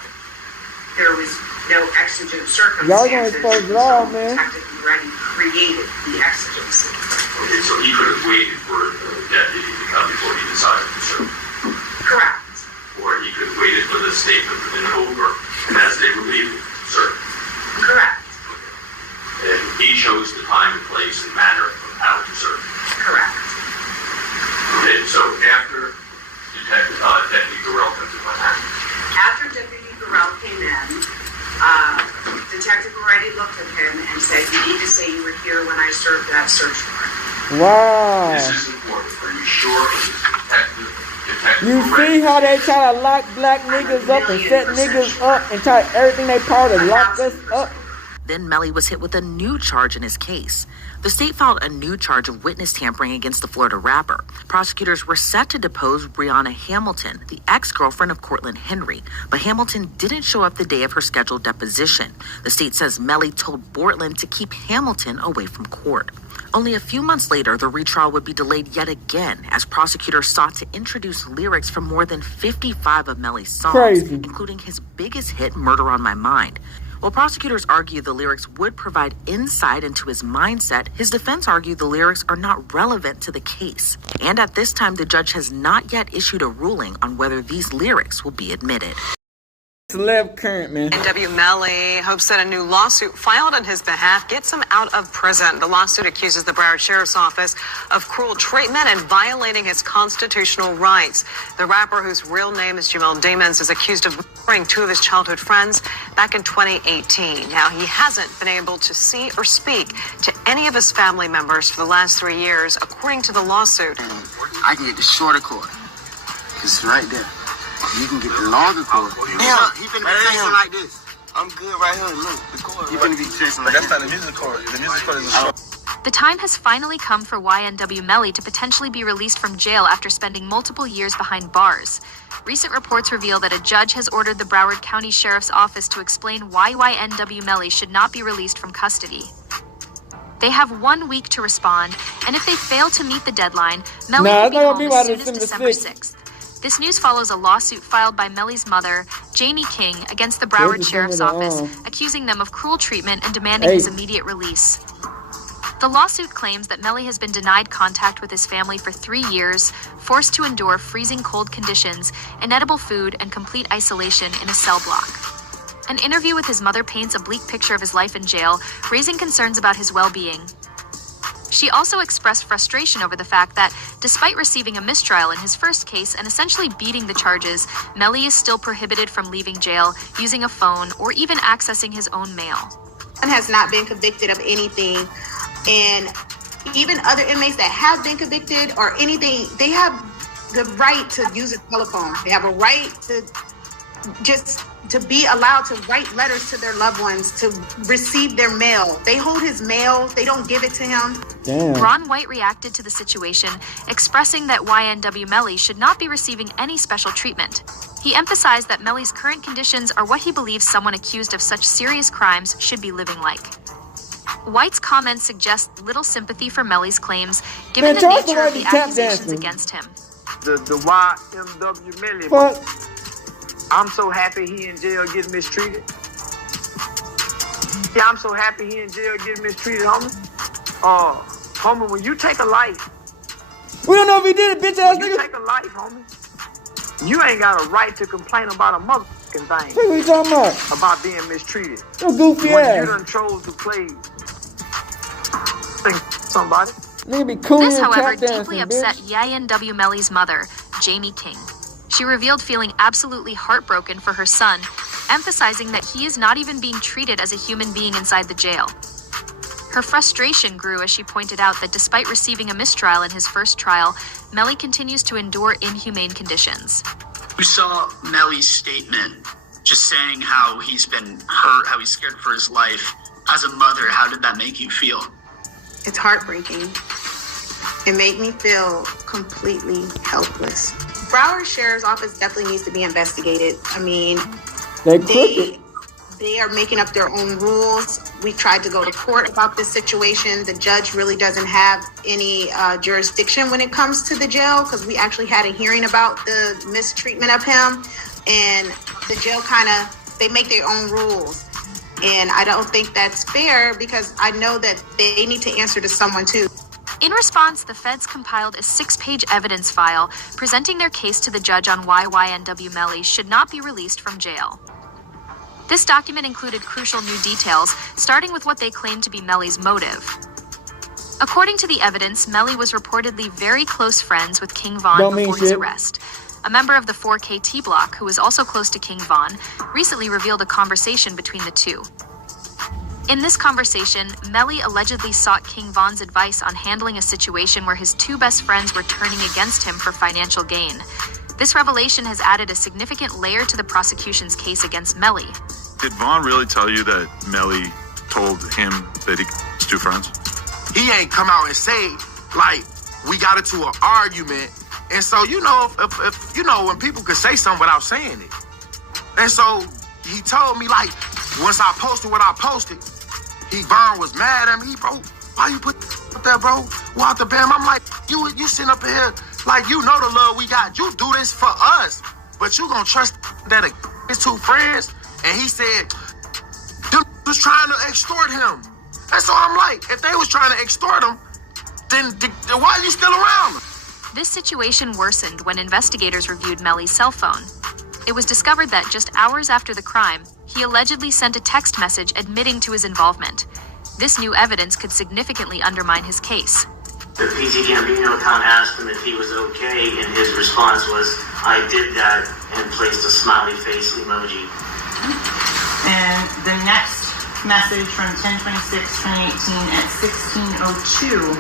there was no exigent circumstances. Y'all gonna expose it all, man. Detective Moretti created the exigency. Okay, so he could have waited for the deputy to come before he decided to serve. Correct. Or he could have waited for the statement to be over, and as they were leaving, serve. Correct. And he chose the time and place and manner of how to serve. Correct. Okay, so after Deputy Burrell comes to my hand. After Deputy Burrell came in, Detective Moretti looked at him and said, "You need to say you were here when I served that search warrant." Wow. This is important. Are you sure it was Detective You Moretti? see how they try to lock black niggas up and set niggas up and try everything they power to lock us up? Then Melly was hit with a new charge in his case. The state filed a new charge of witness tampering against the Florida rapper. Prosecutors were set to depose Breonna Hamilton, the ex-girlfriend of Cortland Henry, but Hamilton didn't show up the day of her scheduled deposition. The state says Melly told Bortland to keep Hamilton away from court. Only a few months later, the retrial would be delayed yet again as prosecutors sought to introduce lyrics from more than 55 of Melly's songs, including his biggest hit, Murder on My Mind. While prosecutors argue the lyrics would provide insight into his mindset, his defense argued the lyrics are not relevant to the case. And at this time, the judge has not yet issued a ruling on whether these lyrics will be admitted. Celeb current, man. NW Melly hopes that a new lawsuit filed on his behalf gets him out of prison. The lawsuit accuses the Broward Sheriff's Office of cruel treatment and violating his constitutional rights. The rapper, whose real name is Jamel Demons, is accused of murdering two of his childhood friends back in 2018. Now, he hasn't been able to see or speak to any of his family members for the last 3 years, according to the lawsuit. I can get the shorter cord. It's right there. You can get the longer cord. Yeah, he finna be chasing like this. I'm good right here. Look, the cord. You finna be chasing like this. But that's not the music cord. The music cord is a short. The time has finally come for YNW Melly to potentially be released from jail after spending multiple years behind bars. Recent reports reveal that a judge has ordered the Broward County Sheriff's Office to explain why YNW Melly should not be released from custody. They have 1 week to respond, and if they fail to meet the deadline, Melly will be home as soon as December 6th. This news follows a lawsuit filed by Melly's mother, Jamie King, against the Broward Sheriff's Office, accusing them of cruel treatment and demanding his immediate release. The lawsuit claims that Melly has been denied contact with his family for 3 years, forced to endure freezing cold conditions, inedible food, and complete isolation in a cell block. An interview with his mother paints a bleak picture of his life in jail, raising concerns about his well-being. She also expressed frustration over the fact that, despite receiving a mistrial in his first case and essentially beating the charges, Melly is still prohibited from leaving jail, using a phone, or even accessing his own mail. And has not been convicted of anything, and even other inmates that have been convicted or anything, they have the right to use a telephone. They have a right to just to be allowed to write letters to their loved ones, to receive their mail. They hold his mail, they don't give it to him. Damn. Ron White reacted to the situation, expressing that YNW Melly should not be receiving any special treatment. He emphasized that Melly's current conditions are what he believes someone accused of such serious crimes should be living like. White's comments suggest little sympathy for Melly's claims, given the nature of the accusations against him. The YNW Melly. I'm so happy he in jail getting mistreated. Yeah, I'm so happy he in jail getting mistreated, homie. Homie, when you take a life, we don't know if he did it, bitch ass nigga. When you take a life, homie, you ain't got a right to complain about a motherfucking thing. What are you talking about? About being mistreated. Yo, goofy when ass. You done chose to play somebody. This, however, deeply upset YNW Melly's mother, Jamie King. She revealed feeling absolutely heartbroken for her son, emphasizing that he is not even being treated as a human being inside the jail. Her frustration grew as she pointed out that despite receiving a mistrial in his first trial, Melly continues to endure inhumane conditions. We saw Melly's statement just saying how he's been hurt, how he's scared for his life. As a mother, how did that make you feel? It's heartbreaking. It made me feel completely helpless. Broward Sheriff's Office definitely needs to be investigated. I mean, they are making up their own rules. We tried to go to court about this situation. The judge really doesn't have any jurisdiction when it comes to the jail, because we actually had a hearing about the mistreatment of him, and the jail they make their own rules. And I don't think that's fair, because I know that they need to answer to someone too. In response, the feds compiled a 6-page evidence file presenting their case to the judge on why YNW Melly should not be released from jail. This document included crucial new details, starting with what they claimed to be Melly's motive. According to the evidence, Melly was reportedly very close friends with King Von before his arrest. A member of the 4KT block, who was also close to King Von, recently revealed a conversation between the two. In this conversation, Melly allegedly sought King Von's advice on handling a situation where his two best friends were turning against him for financial gain. This revelation has added a significant layer to the prosecution's case against Melly. Did Von really tell you that Melly told him that he was two friends? He ain't come out and say, like, we got into an argument. And so, you know, if you know, when people could say something without saying it. And so he told me, like, once I posted what I posted, Von was mad at me. Bro, why you put that, bro? Walk the bam. I'm like, you sitting up here like, you know the love we got. You do this for us, but you gonna trust that it's two friends? And he said, do was trying to extort him. And so I'm like, if they was trying to extort him, then why are you still around? This situation worsened when investigators reviewed Melly's cell phone. It was discovered that just hours after the crime, he allegedly sent a text message admitting to his involvement. This new evidence could significantly undermine his case. The PG Gambino account asked him if he was okay, and his response was, I did that, and placed a smiley face emoji. And the next message from 10/26/2018 at 16:02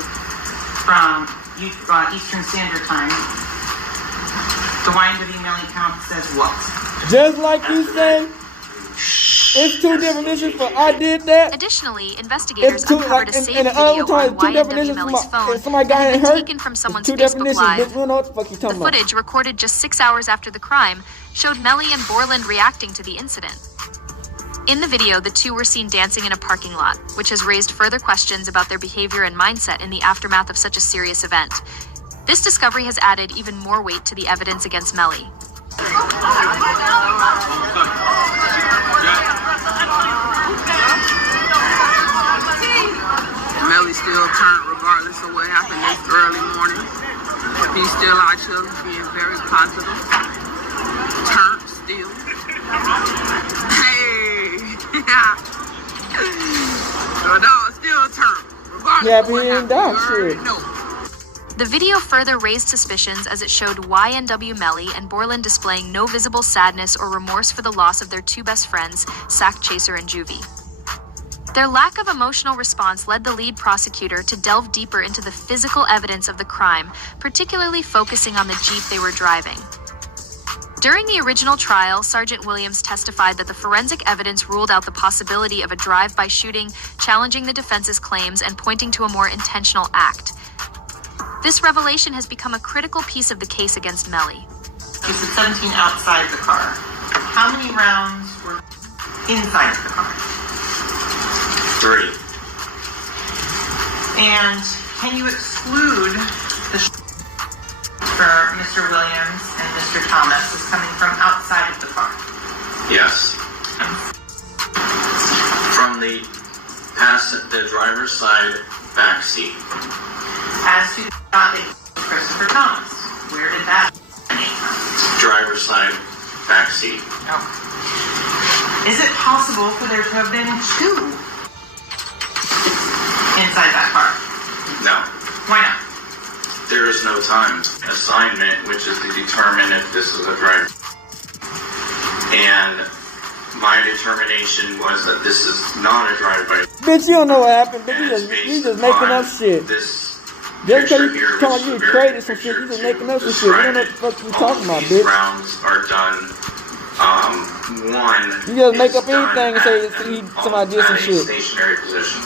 from Eastern Standard Time. The YNW Melly account says what? Just like you say, it's two definitions for I did that. Additionally, investigators uncovered a saved video on YNW Melly's phone that had been taken from someone's Facebook Live. The footage, recorded just 6 hours after the crime, showed Melly and Borland reacting to the incident. In the video, the two were seen dancing in a parking lot, which has raised further questions about their behavior and mindset in the aftermath of such a serious event. This discovery has added even more weight to the evidence against Melly. Melly still turned regardless of what happened this early morning. He's still out here being very positive. Turned still. Hey! The dog still turned. Yeah, but he ain't done shit. The video further raised suspicions as it showed YNW Melly and Borland displaying no visible sadness or remorse for the loss of their two best friends, Sack Chaser and Juvie. Their lack of emotional response led the lead prosecutor to delve deeper into the physical evidence of the crime, particularly focusing on the Jeep they were driving. During the original trial, Sergeant Williams testified that the forensic evidence ruled out the possibility of a drive-by shooting, challenging the defense's claims and pointing to a more intentional act. This revelation has become a critical piece of the case against Melly. You said 17 outside the car. How many rounds were inside the car? 3. And can you exclude the for Mr. Williams and Mr. Thomas as coming from outside of the car? Yes. From the driver's side back seat. As to the shot that Christopher Thomas, where did that emanate from? Driver's side back seat. Okay. Is it possible for there to have been 2 inside that car? No. Why not? There is no time assignment, which is to determine if this is a driver. And my determination was that this is not a drive-by. Bitch, you don't know what happened. Bitch, you just making up shit. Just because you talking, you created some shit, you just making up some shit. You don't know what the fuck you talking about, bitch. Rounds are done. One. You just make up anything and say somebody did some shit. Stationary position.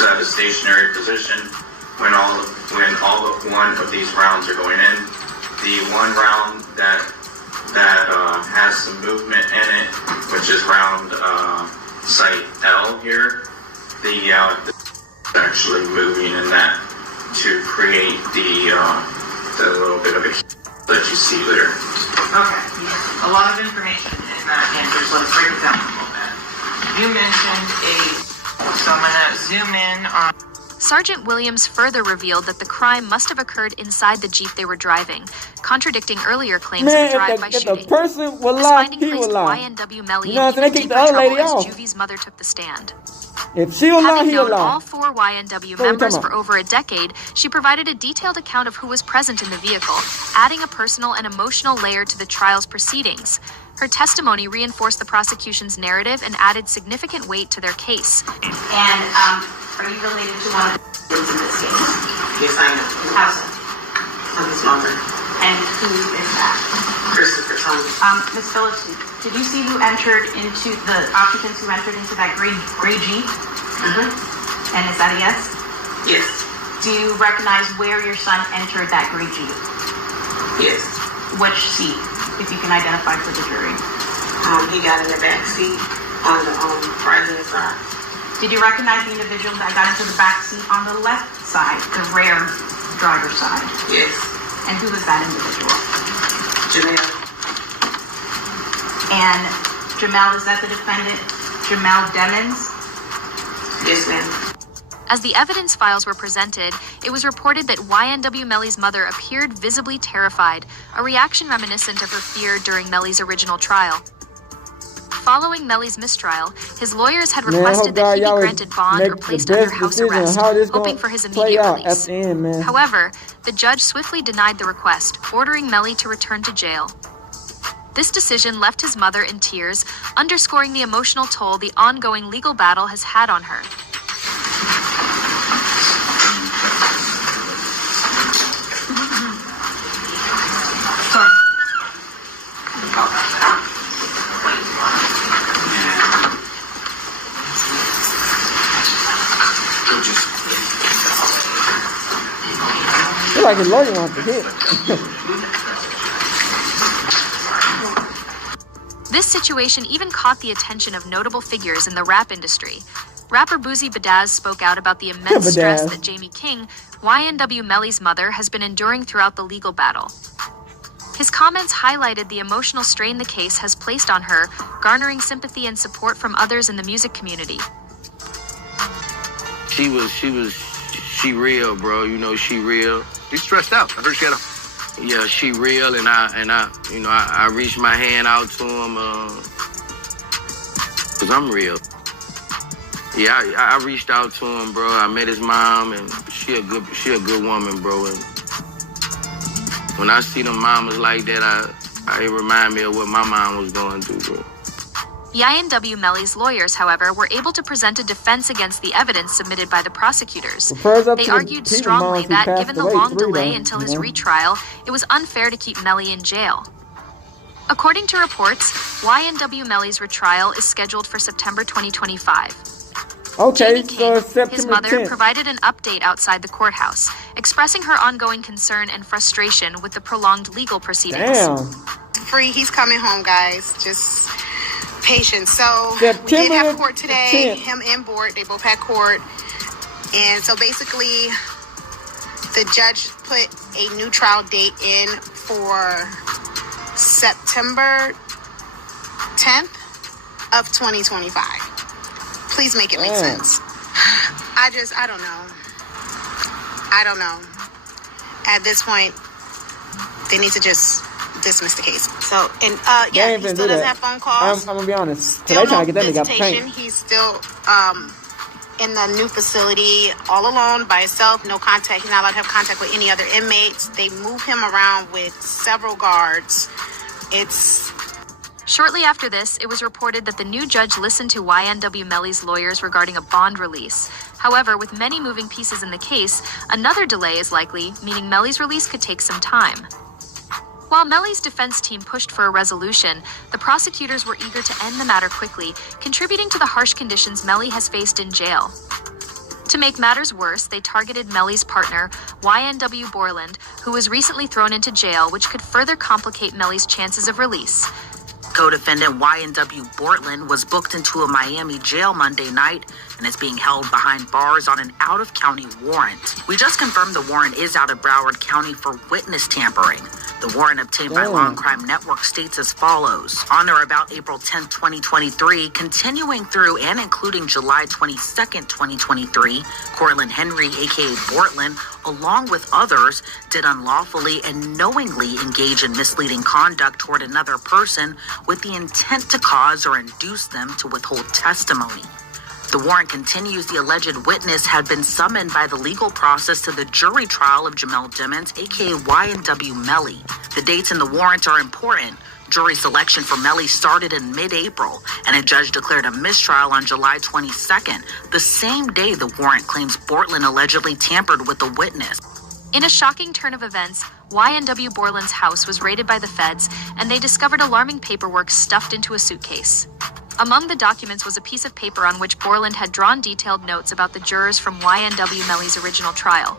At a stationary position when all but one of these rounds are going in. The one round that has some movement in it, which is round site L here, the actually moving in that to create the little bit of a that you see there. Okay, a lot of information in that answer, so let's break it down a little bit. You mentioned so I'm gonna zoom in on. Sergeant Williams further revealed that the crime must have occurred inside the Jeep they were driving, contradicting earlier claims of a drive-by shooting. If the person will lie, he will lie. YNW Melly you know what I'm saying? They kicked the other lady off. Juvie's mother took the stand. If she will lie, he will lie. Having known all 4 YNW members for over a decade, she provided a detailed account of who was present in the vehicle, adding a personal and emotional layer to the trial's proceedings. Her testimony reinforced the prosecution's narrative and added significant weight to their case. And are you related to one of the victims in this case? Yes, I know. How's it? I'm his mother. And who is that? Christopher Thomas. Ms. Phillips, did you see who entered into the occupants who entered into that gray Jeep? Mm-hmm. And is that a yes? Yes. Do you recognize where your son entered that gray Jeep? Yes. Which seat, if you can identify for the jury? He got in the back seat on the right-hand side. Did you recognize the individual that got into the back seat on the left side, the rear driver's side? Yes. And who was that individual? Jamel. And Jamel, is that the defendant Jamel Demons? Yes, ma'am. As the evidence files were presented, it was reported that YNW Melly's mother appeared visibly terrified, a reaction reminiscent of her fear during Melly's original trial. Following Melly's mistrial, his lawyers had requested that he be granted bond or placed under house arrest, hoping for his immediate release. However, the judge swiftly denied the request, ordering Melly to return to jail. This decision left his mother in tears, underscoring the emotional toll the ongoing legal battle has had on her. I feel like his lawyer wants to hit. This situation even caught the attention of notable figures in the rap industry. Rapper Boozy Badazz spoke out about the immense stress that Jamie King, YNW Melly's mother, has been enduring throughout the legal battle. His comments highlighted the emotional strain the case has placed on her, garnering sympathy and support from others in the music community. She real, bro. You know, she real. He's stressed out. I heard she had a... Yeah, she real, and I reached my hand out to him, cause I'm real. Yeah, I reached out to him, bro. I met his mom, and she a good woman, bro. And when I see them mamas like that, it remind me of what my mom was going through, bro. YNW Melly's lawyers, however, were able to present a defense against the evidence submitted by the prosecutors. They argued strongly that, given the long delay until his retrial, it was unfair to keep Melly in jail. According to reports, YNW Melly's retrial is scheduled for September 2025. Okay, King, September his mother, 10th. provided an update outside the courthouse, expressing her ongoing concern and frustration with the prolonged legal proceedings. Damn. Free, he's coming home, guys. Just patience. So we did have court today. 10th. Him and Board, they both had court. And so basically, the judge put a new trial date in for September 10th of 2025. Please make it make sense. I don't know. At this point, they need to just dismiss the case. So, and yeah, he still doesn't have phone calls. I'm gonna be honest. Still They trying no to get that nigga visitation. paint. He's still in the new facility all alone by himself. No contact. He's not allowed to have contact with any other inmates. They move him around with several guards. Shortly after this, it was reported that the new judge listened to YNW Melly's lawyers regarding a bond release. However, with many moving pieces in the case, another delay is likely, meaning Melly's release could take some time. While Melly's defense team pushed for a resolution, the prosecutors were eager to end the matter quickly, contributing to the harsh conditions Melly has faced in jail. To make matters worse, they targeted Melly's partner, YNW Borland, who was recently thrown into jail, which could further complicate Melly's chances of release. Co-defendant YNW Borland was booked into a Miami jail Monday night and is being held behind bars on an out-of-county warrant. We just confirmed the warrant is out of Broward County for witness tampering. The warrant obtained by Law and Crime Network states as follows. On or about April 10, 2023, continuing through and including July 22, 2023, Cortland Henry, a.k.a. Bortland, along with others, did unlawfully and knowingly engage in misleading conduct toward another person with the intent to cause or induce them to withhold testimony. The warrant continues the alleged witness had been summoned by the legal process to the jury trial of Jamel Demons, a.k.a. YNW Melly. The dates in the warrant are important. Jury selection for Melly started in mid-April, and a judge declared a mistrial on July 22nd, the same day the warrant claims Bortland allegedly tampered with the witness. In a shocking turn of events, YNW Borland's house was raided by the feds, and they discovered alarming paperwork stuffed into a suitcase. Among the documents was a piece of paper on which Borland had drawn detailed notes about the jurors from YNW Melly's original trial.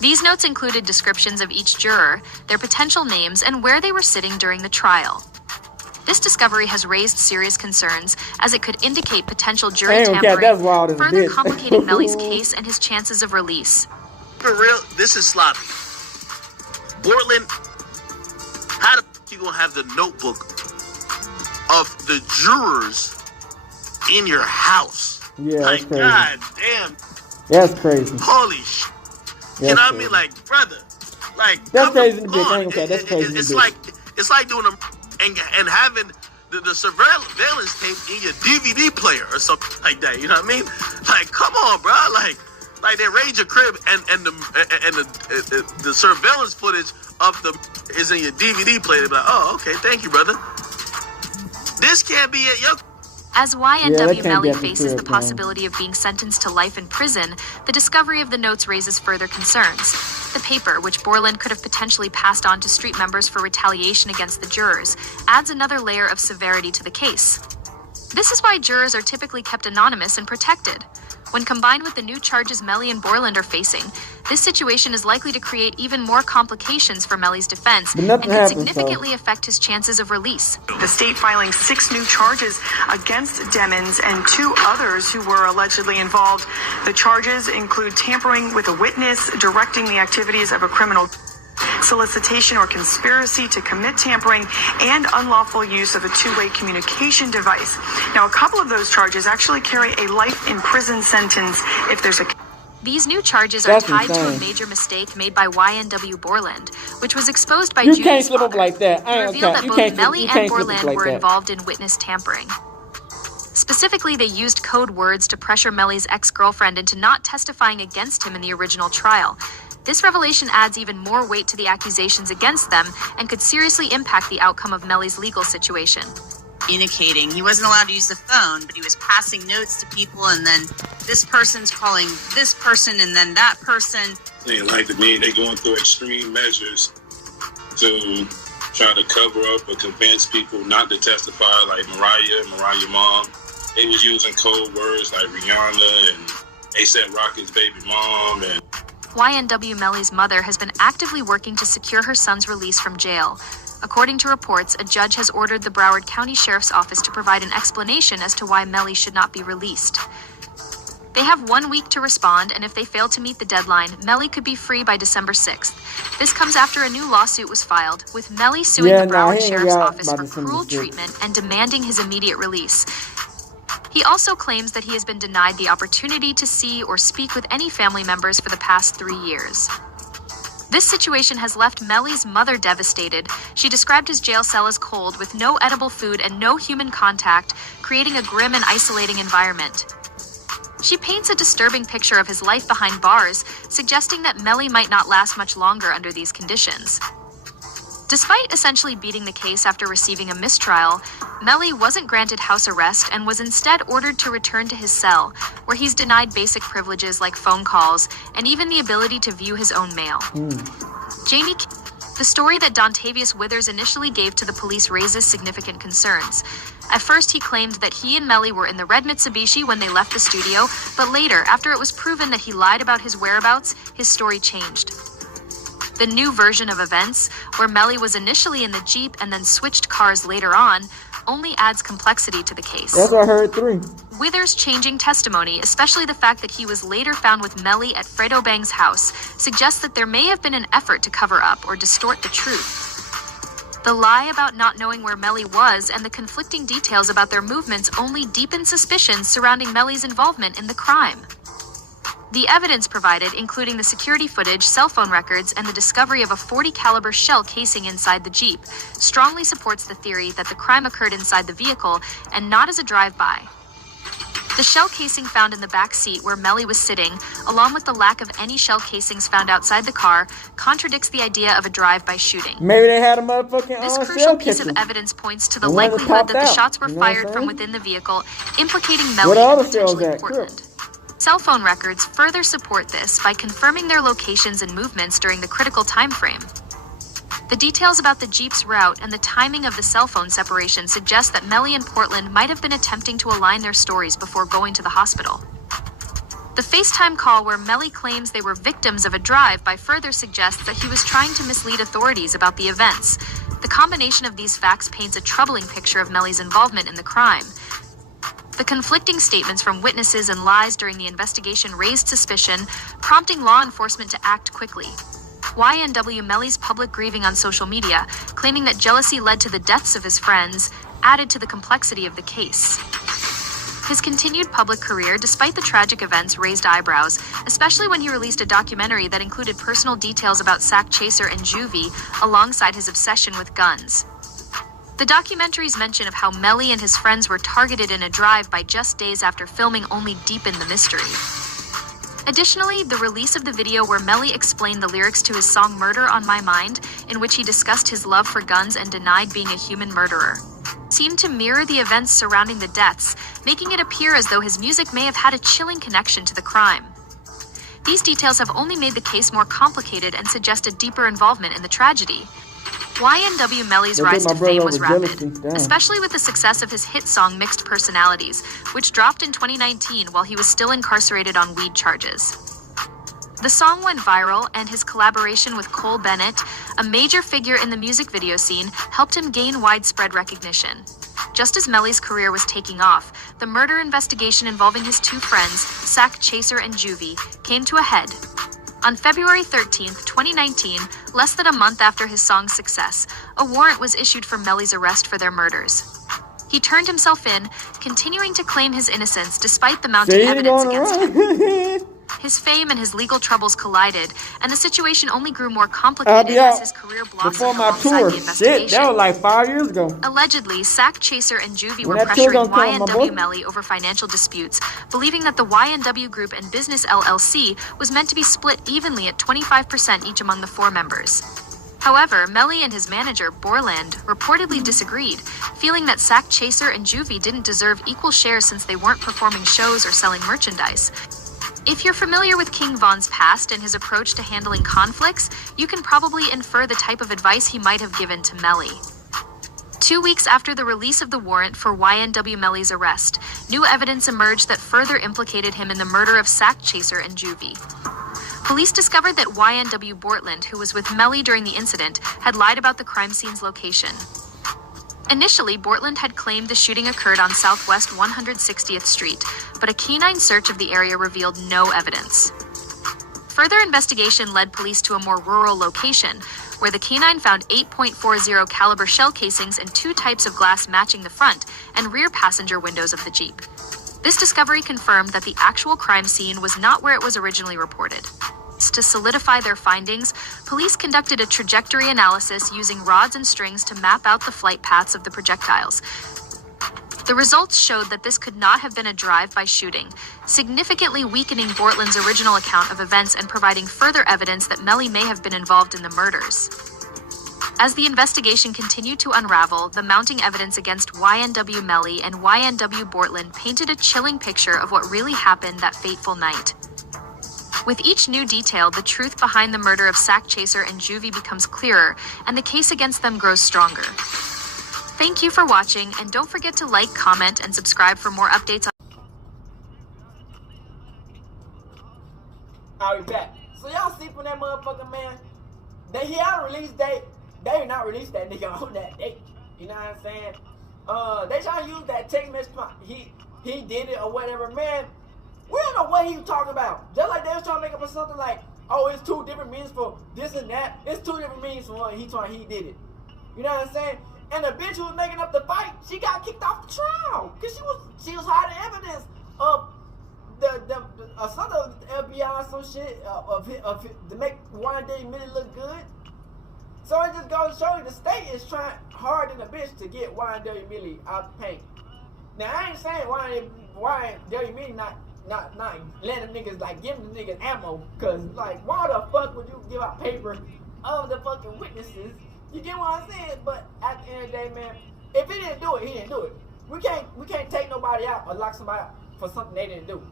These notes included descriptions of each juror, their potential names, and where they were sitting during the trial. This discovery has raised serious concerns, as it could indicate potential jury tampering, further complicating Melly's case and his chances of release. For real, this is sloppy. Bortland, how the f*** you gonna have the notebook of the jurors in your house. Yeah, like, that's crazy. God damn. That's crazy. Holy shit. You know what I mean? Like, brother. Like, that's crazy in the bitch. I ain't gonna say that's crazy in the bitch. It's like doing and having the surveillance tape in your DVD player or something like that. You know what I mean? Like, come on, bro. Like they raid your crib and the surveillance footage of the is in your DVD player. Like, oh, okay, thank you, brother. This can't be it, yo. As YNW Melly faces the possibility of being sentenced to life in prison, the discovery of the notes raises further concerns. The paper, which Borland could have potentially passed on to street members for retaliation against the jurors, adds another layer of severity to the case. This is why jurors are typically kept anonymous and protected. When combined with the new charges Melly and Borland are facing, this situation is likely to create even more complications for Melly's defense and can significantly affect his chances of release. The state filing 6 new charges against Demmons and 2 others who were allegedly involved. The charges include tampering with a witness, directing the activities of a criminal, solicitation or conspiracy to commit tampering, and unlawful use of a two-way communication device. Now, a couple of those charges actually carry a life in prison sentence if there's a... These new charges are tied to a major mistake made by YNW Borland, which was exposed by You Judy's can't slip up father. like that. I It don't revealed care. that You both can't Melly slip and up Borland like were that. involved in witness tampering. Specifically, they used code words to pressure Melly's ex-girlfriend into not testifying against him in the original trial. This revelation adds even more weight to the accusations against them and could seriously impact the outcome of Melly's legal situation. Communicating. He wasn't allowed to use the phone, but he was passing notes to people, and then this person's calling this person, and then that person. Like to me, they're going through extreme measures to try to cover up or convince people not to testify, like Mariah mom. They was using code words like Rihanna and A$AP Rocky's baby mom. And YNW Melly's mother has been actively working to secure her son's release from jail. According to reports, a judge has ordered the Broward County Sheriff's Office to provide an explanation as to why Melly should not be released. They have 1 week to respond, and if they fail to meet the deadline, Melly could be free by December 6th. This comes after a new lawsuit was filed, with Melly suing the Broward Sheriff's Office for cruel treatment and demanding his immediate release. He also claims that he has been denied the opportunity to see or speak with any family members for the past 3 years. This situation has left Melly's mother devastated. She described his jail cell as cold, with no edible food and no human contact, creating a grim and isolating environment. She paints a disturbing picture of his life behind bars, suggesting that Melly might not last much longer under these conditions. Despite essentially beating the case after receiving a mistrial, Melly wasn't granted house arrest and was instead ordered to return to his cell, where he's denied basic privileges like phone calls and even the ability to view his own mail. Jamie, the story that Dontavius Withers initially gave to the police raises significant concerns. At first, he claimed that he and Melly were in the red Mitsubishi when they left the studio, but later, after it was proven that he lied about his whereabouts, his story changed. The new version of events, where Melly was initially in the Jeep and then switched cars later on, only adds complexity to the case. That's what I heard 3. Withers' changing testimony, especially the fact that he was later found with Melly at Fredo Bang's house, suggests that there may have been an effort to cover up or distort the truth. The lie about not knowing where Melly was and the conflicting details about their movements only deepen suspicions surrounding Melly's involvement in the crime. The evidence provided, including the security footage, cell phone records, and the discovery of a .40 caliber shell casing inside the Jeep, strongly supports the theory that the crime occurred inside the vehicle and not as a drive-by. The shell casing found in the back seat where Melly was sitting, along with the lack of any shell casings found outside the car, contradicts the idea of a drive-by shooting. Maybe they had a motherfucking This crucial shell piece of kicker. evidence points to the The one that likelihood that the popped shots out, were you know what I'm fired from saying? within the vehicle, implicating Where Melly the and other shells potentially at? Portland. Cell phone records further support this by confirming their locations and movements during the critical time frame. The details about the Jeep's route and the timing of the cell phone separation suggest that Melly and Portland might have been attempting to align their stories before going to the hospital. The FaceTime call where Melly claims they were victims of a drive-by further suggests that he was trying to mislead authorities about the events. The combination of these facts paints a troubling picture of Melly's involvement in the crime. The conflicting statements from witnesses and lies during the investigation raised suspicion, prompting law enforcement to act quickly. YNW Melly's public grieving on social media, claiming that jealousy led to the deaths of his friends, added to the complexity of the case. His continued public career, despite the tragic events, raised eyebrows, especially when he released a documentary that included personal details about Sack Chaser and Juvie, alongside his obsession with guns. The documentary's mention of how Melly and his friends were targeted in a drive-by just days after filming only deepened the mystery. Additionally, the release of the video where Melly explained the lyrics to his song Murder on My Mind, in which he discussed his love for guns and denied being a human murderer, seemed to mirror the events surrounding the deaths, making it appear as though his music may have had a chilling connection to the crime. These details have only made the case more complicated and suggest a deeper involvement in the tragedy. YNW Melly's rise to fame was rapid, especially with the success of his hit song Mixed Personalities, which dropped in 2019 while he was still incarcerated on weed charges. The song went viral, and his collaboration with Cole Bennett, a major figure in the music video scene, helped him gain widespread recognition. Just as Melly's career was taking off, the murder investigation involving his two friends, Sack Chaser and Juvie, came to a head. On February 13, 2019, less than a month after his song's success, a warrant was issued for Melly's arrest for their murders. He turned himself in, continuing to claim his innocence despite the mounting evidence against him. His fame and his legal troubles collided, and the situation only grew more complicated as his career blossomed alongside the investigation. Shit, that was like 5 years ago. Allegedly, Sack Chaser and Juvie were pressuring YNW Melly over financial disputes, believing that the YNW Group and Business LLC was meant to be split evenly at 25% each among the four members. However, Melly and his manager, Borland, reportedly disagreed, feeling that Sack Chaser and Juvie didn't deserve equal shares since they weren't performing shows or selling merchandise. If you're familiar with King Von's past and his approach to handling conflicts, you can probably infer the type of advice he might have given to Melly. 2 weeks after the release of the warrant for YNW Melly's arrest, new evidence emerged that further implicated him in the murder of Sack Chaser and Juvie. Police discovered that YNW Borland, who was with Melly during the incident, had lied about the crime scene's location. Initially, Borland had claimed the shooting occurred on Southwest 160th Street, but a canine search of the area revealed no evidence. Further investigation led police to a more rural location, where the canine found 8.40 caliber shell casings and two types of glass matching the front and rear passenger windows of the Jeep. This discovery confirmed that the actual crime scene was not where it was originally reported. To solidify their findings, police conducted a trajectory analysis using rods and strings to map out the flight paths of the projectiles. The results showed that this could not have been a drive-by shooting, significantly weakening Borland's original account of events and providing further evidence that Melly may have been involved in the murders. As the investigation continued to unravel, the mounting evidence against YNW Melly and YNW Borland painted a chilling picture of what really happened that fateful night. With each new detail, the truth behind the murder of Sack Chaser and Juvie becomes clearer, and the case against them grows stronger. Thank you for watching, and don't forget to like, comment, and subscribe for more updates on... I'll be back. So y'all see from that motherfucker, man, he had a release date. They did not release that nigga on that date. You know what I'm saying? They trying to use that text message. He did it or whatever, man. We don't know what he was talking about. Just like they was trying to make up something like, oh, it's two different meanings for this and that. It's two different meanings for what he did it. You know what I'm saying? And the bitch who was making up the fight, she got kicked off the trial because she was hiding evidence of some of the FBI or some shit to make YNW Melly look good. So it just goes to show you the state is trying hard than a bitch to get YNW Melly out the paint. Now I ain't saying YNW Melly not letting them niggas, like, giving the niggas ammo, cause like, why the fuck would you give out paper of the fucking witnesses? You get what I'm saying? But at the end of the day, man, if he didn't do it, he didn't do it. We can't take nobody out or lock somebody out for something they didn't do.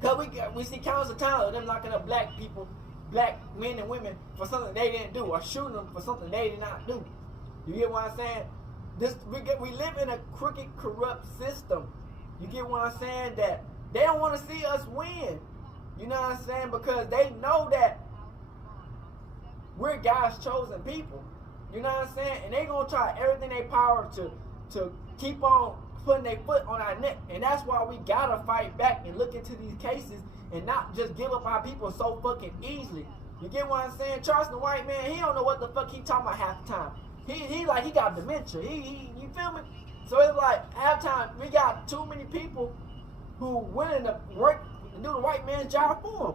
Cause we see countless of times of them locking up black people, black men and women for something they didn't do, or shooting them for something they did not do. You get what I'm saying? We live in a crooked, corrupt system. You get what I'm saying? That they don't want to see us win. You know what I'm saying? Because they know that we're God's chosen people. You know what I'm saying? And they gonna try everything they power to keep on putting their foot on our neck. And that's why we gotta fight back and look into these cases and not just give up our people so fucking easily. You get what I'm saying? Charleston White, man, he don't know what the fuck he talking about half the time. He like he got dementia. You feel me? So it's like halftime we got too many people who willing to work and do the white man's job for them.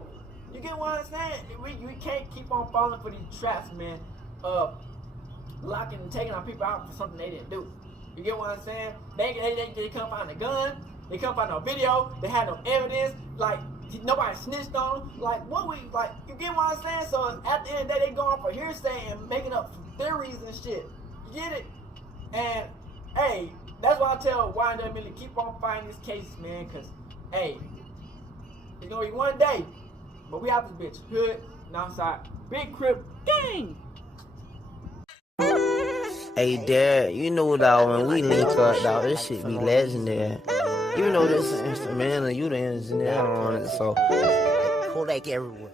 You get what I'm saying? We can't keep on falling for these traps, man. Locking and taking our people out for something they didn't do. You get what I'm saying? They come find a gun. They come find no video. They had no evidence. Like nobody snitched on them. Like what we like? You get what I'm saying? So at the end of the day, they going for hearsay and making up theories and shit. You get it? And hey, that's why I tell YNW Melly keep on fighting this case, man. Cause hey, it's gonna be one day. But we out this bitch. Hood, Northside, Big Crip, gang! Hey, Dad, you know, dog, when we link up, dog, this shit be legendary. Even though this is instrumental, you the engineer on it, so Kodak everywhere.